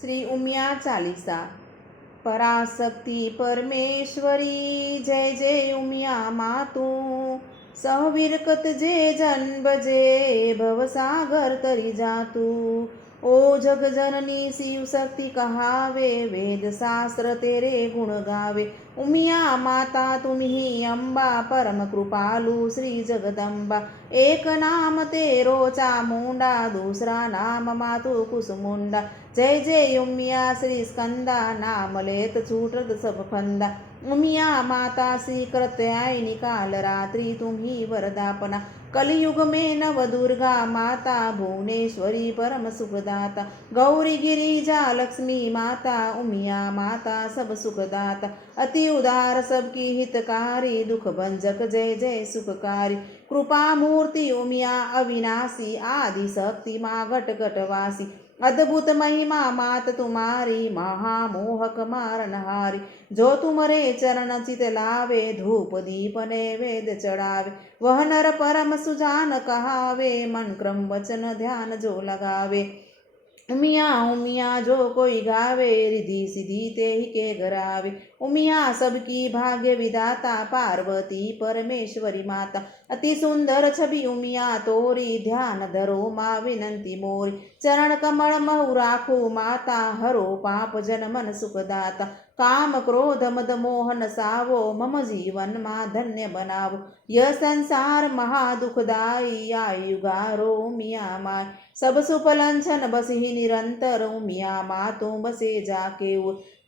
श्री उमिया चालीसा। पराशक्ति परमेश्वरी जय जय उमिया मातू। सहविरकत जे जन बजे भवसागर तरी जातू। ओ जग जननी शिव शक्ति कहावे वेद शास्त्र तेरे गुण गावे। उमिया माता तुम्ही अंबा परम कृपालु श्री जगदंबा। एक नाम तेरो चामुंडा दूसरा नाम मातु कुसमुंडा। जय जय उमिया श्री स्कंदा नाम लेत छूटत सब फंदा। उमिया माता श्री कात्यायनी काल रात्रि तुम्ही वरदापना। कलयुग में नव दुर्गा माता भुवनेश्वरी परम सुखदाता। गौरी गिरिजा लक्ष्मी माता उमिया माता सब सुखदाता। अति उदार सबकी हितकारी दुख भंजक जय जय सुखकारी। कृपा मूर्ति उमिया अविनाशी आदि शक्ति माँ घट घटवासी। अद्भुत महिमा मात तुम्हारी महामोहक मारनहारी। जो तुमरे चरण चित लावे धूप दीप नैवेद्य चढ़ावे। वह नर परम सुजान कहावे मन क्रम वचन ध्यान जो लगावे। उमिया उमिया जो कोई गावे रिधि सिद्धि ते ही के घर आवे। उमिया सबकी भाग्य विदाता पार्वती परमेश्वरी माता। अति सुंदर छवि उमिया तोरी ध्यान धरो माँ विनंती मोरी। चरण कमल महु राखो माता हरो पाप जन मन सुखदाता। काम क्रोध मद मोहन सावो मम जीवन माँ धन्य बनावो। यह संसार महा दुखदाई आयु गारो उमिया माय। सब सुपलंछन बस ही निरंतर उमिया मातों बसे जाके।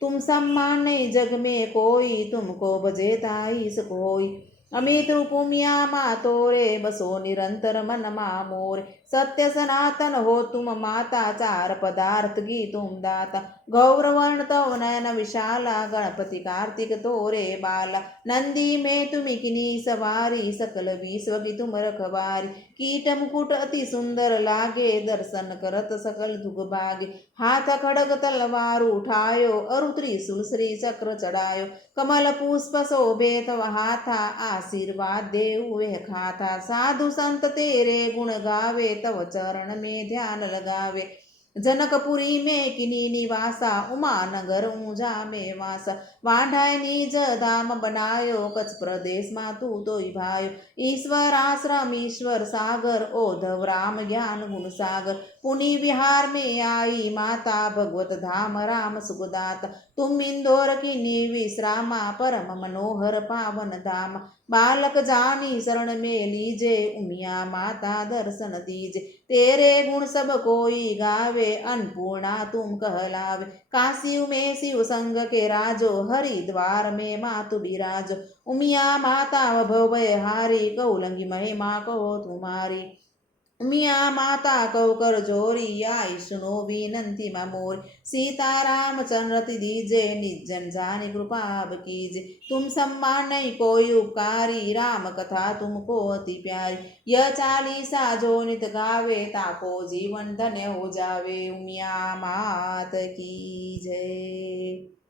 तुम सम्मान नहीं जग में कोई तुमको बजेता ही कोई। अमित रूप उमिया मातोरे बसो निरंतर मन मा मोरे। सत्य सनातन हो तुम माता चार पदार्थ की तुम दाता। गौरवर्ण तव नयन विशाला गणपति कार्तिक तोरे बाला। नंदी में तुम्हें किनी सवारी सकल विश्व की तुम रखवारी। कीट मुकुट अति सुंदर लागे दर्शन करत सकल दुख भागे। हाथ खड़ग तलवार उठायो अरु त्रिशूल श्री चक्र चढ़ायो। कमल पुष्प शोभे तव हाथा आशीर्वाद देऊ वह खाता। साधु संत तेरे गुण गावे तव चरण में ध्यान लगावे। जनकपुरी में किनी निवासा उमा नगर ऊंझा में वासा। वाढ़ाय निज धाम बनायो कच्छ प्रदेश मा तू तोय भायो। ईश्वर आश्रम ईश्वर सागर ओधव राम ज्ञान गुण सागर। पुनि विहार में आई माता भगवत धाम राम सुखदाता। तुम इंदौर की विश्रामा परम मनोहर पावन धाम। बालक जानी शरण में लीजे उमिया माता दर्शन दीजे। तेरे गुण सब कोई गावे अन्नपूर्णा तुम कहलावे। काशी में शिव संग के राजो हरिद्वार में मातु बिराजो। उमिया माता भवभय हारी कौलंगी महिमा कहो तुम्हारी। उमिया माता कहो कर जोरी आई सुनो विनंती मा मोरी। सीताराम चंद्रति दीजे निजन जानी कृपा अब कीजे। तुम सम्मान नहीं कोई उपकारी राम कथा तुमको अति प्यारी। यह चालीसा जो नित गावे ताको जीवन धन्य हो जावे। उमिया मात की जय।